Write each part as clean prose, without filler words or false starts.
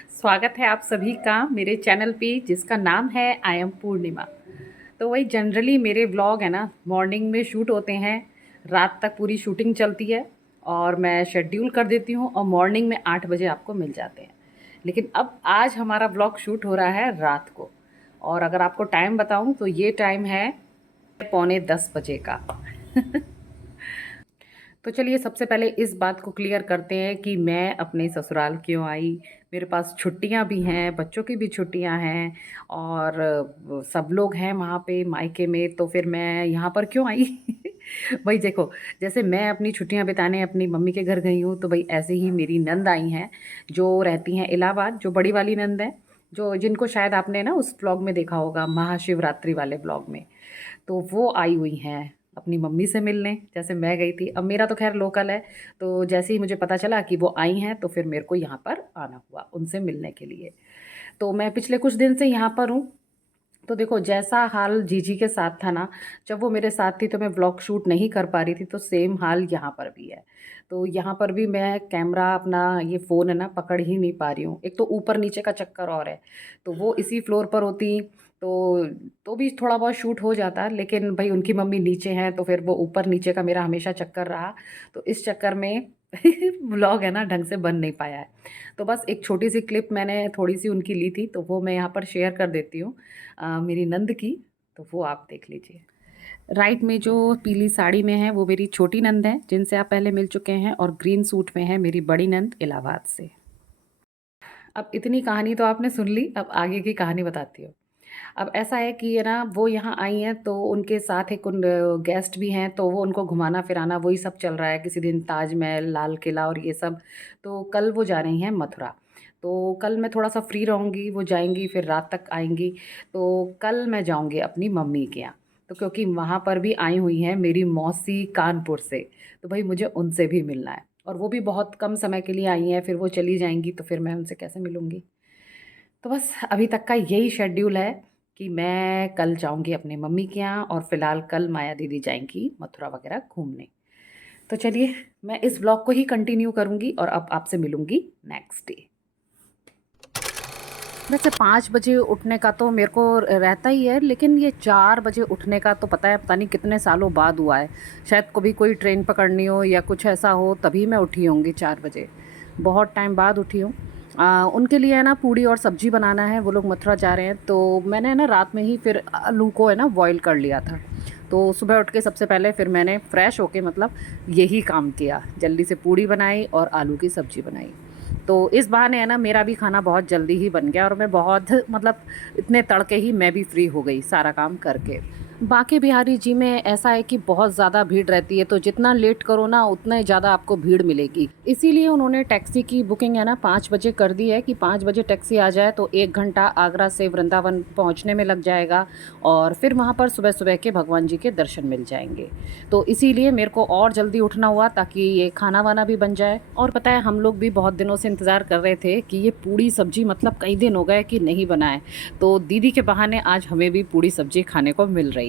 स्वागत है आप सभी का मेरे चैनल पे जिसका नाम है आई एम पूर्णिमा। तो वही जनरली मेरे व्लॉग है ना, मॉर्निंग में शूट होते हैं, रात तक पूरी शूटिंग चलती है और मैं शेड्यूल कर देती हूँ और मॉर्निंग में 8 बजे आपको मिल जाते हैं। लेकिन अब आज हमारा व्लॉग शूट हो रहा है रात को, और अगर आपको टाइम बताऊँ तो ये टाइम है पौने 10 बजे का। तो चलिए सबसे पहले इस बात को क्लियर करते हैं कि मैं अपने ससुराल क्यों आई। मेरे पास छुट्टियां भी हैं, बच्चों की भी छुट्टियां हैं और सब लोग हैं वहाँ पे मायके में, तो फिर मैं यहाँ पर क्यों आई। भाई देखो, जैसे मैं अपनी छुट्टियां बिताने अपनी मम्मी के घर गई हूँ, तो भाई ऐसे ही मेरी नंद आई हैं जो रहती हैं इलाहाबाद, जो बड़ी वाली नंद है, जो जिनको शायद आपने ना उस ब्लॉग में देखा होगा, महाशिवरात्रि वाले ब्लॉग में। तो वो आई हुई हैं अपनी मम्मी से मिलने, जैसे मैं गई थी। अब मेरा तो खैर लोकल है, तो जैसे ही मुझे पता चला कि वो आई हैं तो फिर मेरे को यहाँ पर आना हुआ उनसे मिलने के लिए। तो मैं पिछले कुछ दिन से यहाँ पर हूँ। तो देखो, जैसा हाल जीजी के साथ था ना, जब वो मेरे साथ थी तो मैं व्लॉग शूट नहीं कर पा रही थी, तो सेम हाल यहाँ पर भी है। तो यहाँ पर भी मैं कैमरा अपना ये फ़ोन है ना पकड़ ही नहीं पा रही हूँ। एक तो ऊपर नीचे का चक्कर और है, तो वो इसी फ्लोर पर होती तो तो भी थोड़ा बहुत शूट हो जाता, लेकिन भाई उनकी मम्मी नीचे हैं तो फिर वो ऊपर नीचे का मेरा हमेशा चक्कर रहा। तो इस चक्कर में व्लॉग है ना ढंग से बन नहीं पाया है। तो बस एक छोटी सी क्लिप मैंने थोड़ी सी उनकी ली थी, तो वो मैं यहाँ पर शेयर कर देती हूँ, मेरी नंद की। तो वो आप देख लीजिए। राइट में जो पीली साड़ी में है वो मेरी छोटी नंद है, जिनसे आप पहले मिल चुके हैं, और ग्रीन सूट में है मेरी बड़ी नंद इलाहाबाद से। अब इतनी कहानी तो आपने सुन ली, अब आगे की कहानी बताती हूँ। अब ऐसा है कि है ना, वो यहाँ आई हैं तो उनके साथ एक उन गेस्ट भी हैं, तो वो उनको घुमाना फिराना वही सब चल रहा है। किसी दिन ताजमहल, लाल किला और ये सब। तो कल वो जा रही हैं मथुरा। तो कल मैं थोड़ा सा फ्री रहूँगी, वो जाएंगी फिर रात तक आएंगी। तो कल मैं जाऊँगी अपनी मम्मी के यहाँ। तो क्योंकि वहाँ पर भी आई हुई हैं मेरी मौसी कानपुर से, तो भाई मुझे उनसे भी मिलना है, और वो भी बहुत कम समय के लिए आई हैं, फिर वो चली जाएंगी तो फिर मैं उनसे कैसे मिलूँगी। तो बस अभी तक का यही शेड्यूल है कि मैं कल जाऊंगी अपने मम्मी के यहाँ, और फिलहाल कल माया दीदी जाएंगी मथुरा वगैरह घूमने। तो चलिए, मैं इस ब्लॉग को ही कंटिन्यू करूंगी और अब आपसे मिलूंगी नेक्स्ट डे। वैसे 5 बजे उठने का तो मेरे को रहता ही है, लेकिन ये 4 बजे उठने का तो पता है, पता नहीं कितने सालों बाद हुआ है। शायद कभी कोई ट्रेन पकड़नी हो या कुछ ऐसा हो तभी मैं उठी होंगी 4 बजे। बहुत टाइम बाद उठी हूँ। उनके लिए है ना पूड़ी और सब्जी बनाना है, वो लोग मथुरा जा रहे हैं, तो मैंने है ना रात में ही फिर आलू को है ना बॉईल कर लिया था। तो सुबह उठ के सबसे पहले फिर मैंने फ्रेश होके मतलब यही काम किया, जल्दी से पूड़ी बनाई और आलू की सब्जी बनाई। तो इस बहाने है ना मेरा भी खाना बहुत जल्दी ही बन गया, और मैं बहुत मतलब इतने तड़के ही मैं भी फ्री हो गई सारा काम करके। बांके बिहारी जी में ऐसा है कि बहुत ज़्यादा भीड़ रहती है, तो जितना लेट करो ना उतना ही ज़्यादा आपको भीड़ मिलेगी। इसीलिए उन्होंने टैक्सी की बुकिंग है ना 5 बजे कर दी है, कि 5 बजे टैक्सी आ जाए तो 1 घंटा आगरा से वृंदावन पहुंचने में लग जाएगा, और फिर वहां पर सुबह सुबह के भगवान जी के दर्शन मिल जाएंगे। तो इसीलिए मेरे को और जल्दी उठना हुआ ताकि ये खाना वाना भी बन जाए। और पता है, हम लोग भी बहुत दिनों से इंतज़ार कर रहे थे कि ये पूड़ी सब्जी, मतलब कई दिन हो गए कि नहीं बनाए, तो दीदी के बहाने आज हमें भी पूड़ी सब्जी खाने को मिल रही है।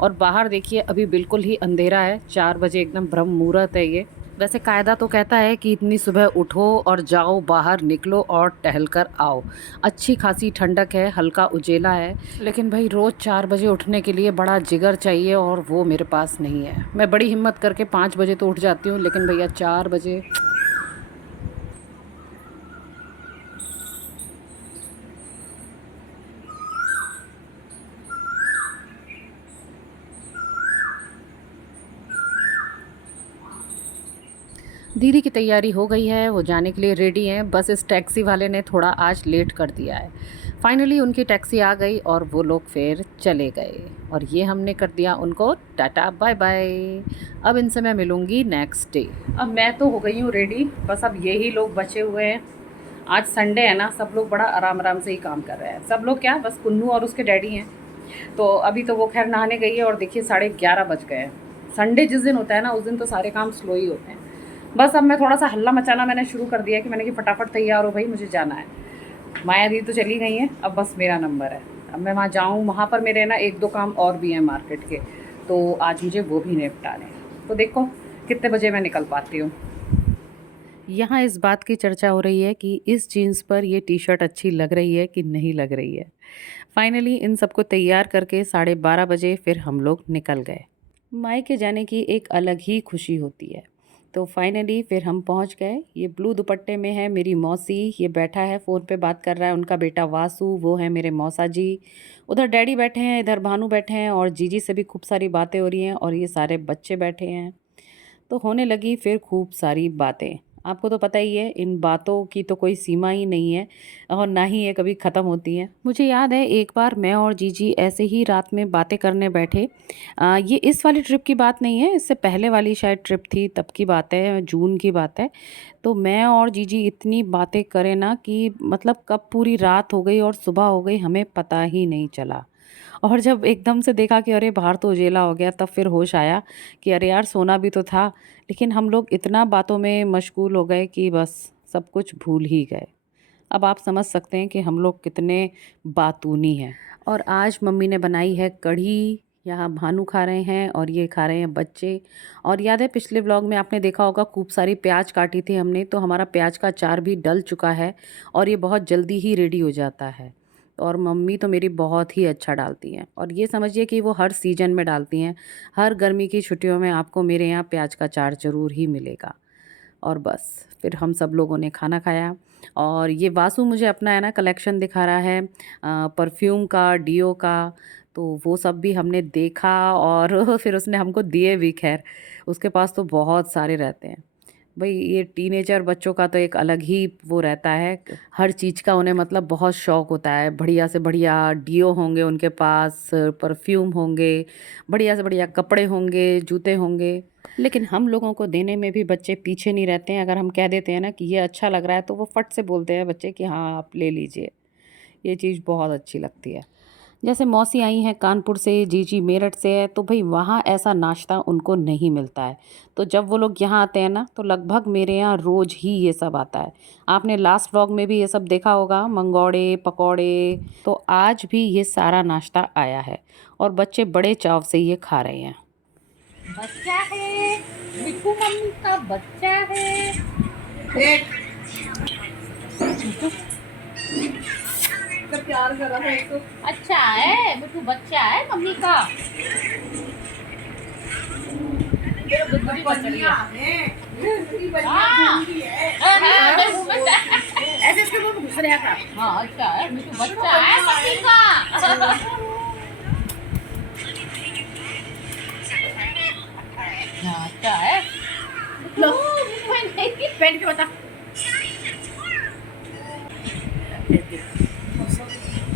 और बाहर देखिए अभी बिल्कुल ही अंधेरा है, 4 बजे एकदम ब्रह्म मुहूर्त है ये। वैसे कायदा तो कहता है कि इतनी सुबह उठो और जाओ, बाहर निकलो और टहल कर आओ। अच्छी खासी ठंडक है, हल्का उजेला है, लेकिन भाई रोज़ 4 बजे उठने के लिए बड़ा जिगर चाहिए, और वो मेरे पास नहीं है। मैं बड़ी हिम्मत करके 5 बजे तो उठ जाती हूँ, लेकिन भैया 4 बजे। दीदी की तैयारी हो गई है, वो जाने के लिए रेडी हैं, बस इस टैक्सी वाले ने थोड़ा आज लेट कर दिया है। फाइनली उनकी टैक्सी आ गई और वो लोग फिर चले गए, और ये हमने कर दिया उनको टाटा बाय बाय। अब इनसे मैं मिलूँगी नेक्स्ट डे। अब मैं तो हो गई हूँ रेडी, बस अब यही लोग बचे हुए हैं। आज संडे है ना, सब लोग बड़ा आराम आराम से ही काम कर रहे हैं। सब लोग क्या, बस कुन्नू और उसके डैडी हैं। तो अभी तो वो खैर नहाने गई है, और देखिए 11:30 बज गए हैं। संडे जिस दिन होता है ना, उस दिन तो सारे काम स्लो ही होते हैं। बस अब मैं थोड़ा सा हल्ला मचाना मैंने शुरू कर दिया कि मैंने कि फटाफट तैयार हो भाई, मुझे जाना है। माया दी तो चली गई हैं, अब बस मेरा नंबर है। अब मैं वहाँ जाऊँ, वहाँ पर मेरे ना 1-2 काम और भी हैं मार्केट के, तो आज मुझे वो भी निपटाने हैं। तो देखो कितने बजे मैं निकल पाती हूँ। यहाँ इस बात की चर्चा हो रही है कि इस जीन्स पर ये टी शर्ट अच्छी लग रही है कि नहीं लग रही है। फाइनली इन सबको तैयार करके 12:30 बजे फिर हम लोग निकल गए। मायके जाने की एक अलग ही खुशी होती है। तो फाइनली फिर हम पहुंच गए। ये ब्लू दुपट्टे में है मेरी मौसी, ये बैठा है फ़ोन पे बात कर रहा है, उनका बेटा वासु, वो है मेरे मौसा जी। उधर डैडी बैठे हैं, इधर भानु बैठे हैं और जीजी से भी खूब सारी बातें हो रही हैं और ये सारे बच्चे बैठे हैं। तो होने लगी फिर खूब सारी बातें। आपको तो पता ही है इन बातों की तो कोई सीमा ही नहीं है और ना ही ये कभी ख़त्म होती हैं। मुझे याद है एक बार मैं और जीजी ऐसे ही रात में बातें करने बैठे। ये इस वाली ट्रिप की बात नहीं है, इससे पहले वाली शायद ट्रिप थी, तब की बात है, जून की बात है। तो मैं और जीजी इतनी बातें करें ना कि मतलब कब पूरी रात हो गई और सुबह हो गई हमें पता ही नहीं चला। और जब एकदम से देखा कि अरे बाहर तो उजेला हो गया, तब फिर होश आया कि अरे यार सोना भी तो था। लेकिन हम लोग इतना बातों में मशगूल हो गए कि बस सब कुछ भूल ही गए। अब आप समझ सकते हैं कि हम लोग कितने बातूनी हैं। और आज मम्मी ने बनाई है कढ़ी, यहाँ भानु खा रहे हैं और ये खा रहे हैं बच्चे। और याद है पिछले व्लॉग में आपने देखा होगा खूब सारी प्याज काटी थी हमने, तो हमारा प्याज का अचार भी डल चुका है और ये बहुत जल्दी ही रेडी हो जाता है। और मम्मी तो मेरी बहुत ही अच्छा डालती हैं और ये समझिए कि वो हर सीजन में डालती हैं। हर गर्मी की छुट्टियों में आपको मेरे यहाँ प्याज का अचार ज़रूर ही मिलेगा। और बस फिर हम सब लोगों ने खाना खाया। और ये वासु मुझे अपना है ना कलेक्शन दिखा रहा है परफ्यूम का, डियो का। तो वो सब भी हमने देखा और फिर उसने हमको दिए भी। खैर उसके पास तो बहुत सारे रहते हैं। भाई ये टीनेजर बच्चों का तो एक अलग ही वो रहता है, हर चीज़ का उन्हें मतलब बहुत शौक होता है। बढ़िया से बढ़िया डियो होंगे उनके पास, परफ्यूम होंगे, बढ़िया से बढ़िया कपड़े होंगे, जूते होंगे। लेकिन हम लोगों को देने में भी बच्चे पीछे नहीं रहते हैं। अगर हम कह देते हैं ना कि ये अच्छा लग रहा है तो वो फट से बोलते हैं बच्चे कि हाँ आप ले लीजिए। ये चीज़ बहुत अच्छी लगती है। जैसे मौसी आई हैं कानपुर से, जीजी मेरठ से है, तो भाई वहाँ ऐसा नाश्ता उनको नहीं मिलता है। तो जब वो लोग यहाँ आते हैं ना तो लगभग मेरे यहाँ रोज़ ही ये सब आता है। आपने लास्ट व्लॉग में भी ये सब देखा होगा, मंगोड़े पकौड़े। तो आज भी ये सारा नाश्ता आया है और बच्चे बड़े चाव से ये खा रहे हैं। बच्चा है, बिट्टू मम्मी का बच्चा है। तो प्यार कर रहा है तो अच्छा है, बिट्टू बच्चा है मम्मी का। मेरा बुद्धू भी बच्चा है। ऐसे इसके मुंह में घुस रहा था। हाँ अच्छा है, बिट्टू बच्चा है मम्मी का। हाँ अच्छा है। लो पहन के बता।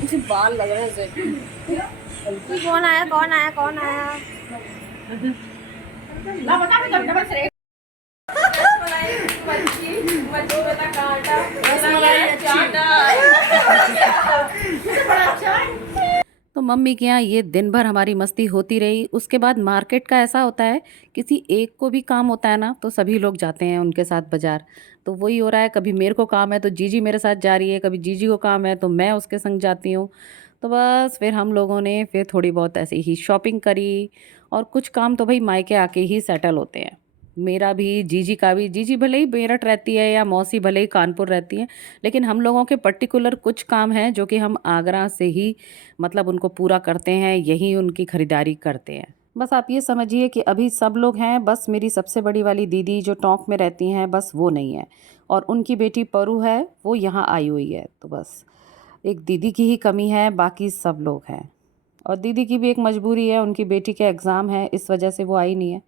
मुझे बाल लग रहे हैं। कौन आया कौन आया कौन आया? ला बता मैं डबल से मच्छी बता कांटा तो मम्मी के यहाँ ये दिन भर हमारी मस्ती होती रही। उसके बाद मार्केट का ऐसा होता है, किसी एक को भी काम होता है ना तो सभी लोग जाते हैं उनके साथ बाज़ार। तो वही हो रहा है, कभी मेरे को काम है तो जीजी मेरे साथ जा रही है, कभी जीजी को काम है तो मैं उसके संग जाती हूँ। तो बस फिर हम लोगों ने फिर थोड़ी बहुत ऐसे ही शॉपिंग करी। और कुछ काम तो भाई मायके आके ही सेटल होते हैं, मेरा भी जीजी का भी। जीजी भले ही मेरठ रहती है या मौसी भले ही कानपुर रहती है, लेकिन हम लोगों के पर्टिकुलर कुछ काम हैं जो कि हम आगरा से ही मतलब उनको पूरा करते हैं, यही उनकी खरीदारी करते हैं। बस आप ये समझिए कि अभी सब लोग हैं, बस मेरी सबसे बड़ी वाली दीदी जो टोंक में रहती हैं बस वो नहीं है। और उनकी बेटी परू है, वो यहाँ आई हुई है। तो बस एक दीदी की ही कमी है, बाकी सब लोग हैं। और दीदी की भी एक मजबूरी है, उनकी बेटी के एग्ज़ाम है, इस वजह से वो आई नहीं है।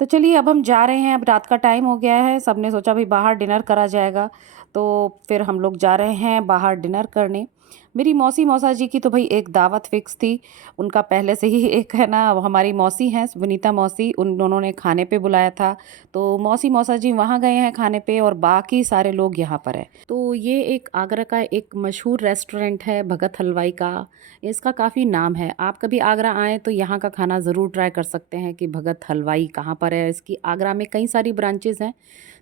तो चलिए अब हम जा रहे हैं, अब रात का टाइम हो गया है, सबने सोचा भाई बाहर डिनर करा जाएगा। तो फिर हम लोग जा रहे हैं बाहर डिनर करने। मेरी मौसी मौसा जी की तो भाई एक दावत फिक्स थी, उनका पहले से ही एक है ना, हमारी मौसी हैं विनीता मौसी, उन दोनों ने खाने पे बुलाया था। तो मौसी मौसा जी वहाँ गए हैं खाने पे और बाकी सारे लोग यहाँ पर हैं। तो ये एक आगरा का एक मशहूर रेस्टोरेंट है भगत हलवाई का, इसका काफ़ी नाम है। आप कभी आगरा आएँ तो यहाँ का खाना ज़रूर ट्राई कर सकते हैं कि भगत हलवाई कहाँ पर है। इसकी आगरा में कई सारी ब्रांचेज़ हैं,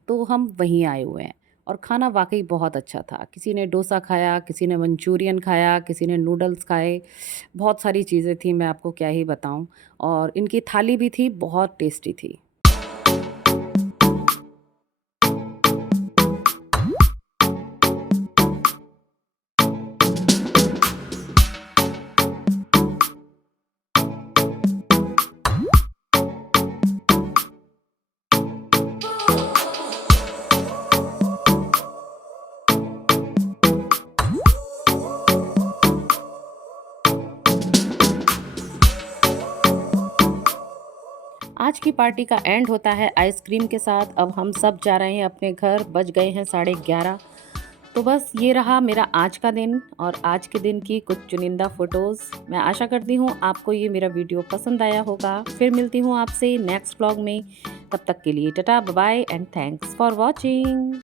तो हम वहीं आए हुए हैं। और खाना वाकई बहुत अच्छा था। किसी ने डोसा खाया, किसी ने मंचूरियन खाया, किसी ने नूडल्स खाए, बहुत सारी चीज़ें थी, मैं आपको क्या ही बताऊं। और इनकी थाली भी थी, बहुत टेस्टी थी। आज की पार्टी का एंड होता है आइसक्रीम के साथ। अब हम सब जा रहे हैं अपने घर, बज गए हैं 11:30। तो बस ये रहा मेरा आज का दिन और आज के दिन की कुछ चुनिंदा फ़ोटोज़। मैं आशा करती हूँ आपको ये मेरा वीडियो पसंद आया होगा। फिर मिलती हूँ आपसे नेक्स्ट व्लॉग में। तब तक के लिए tata, bye bye and thanks for watching.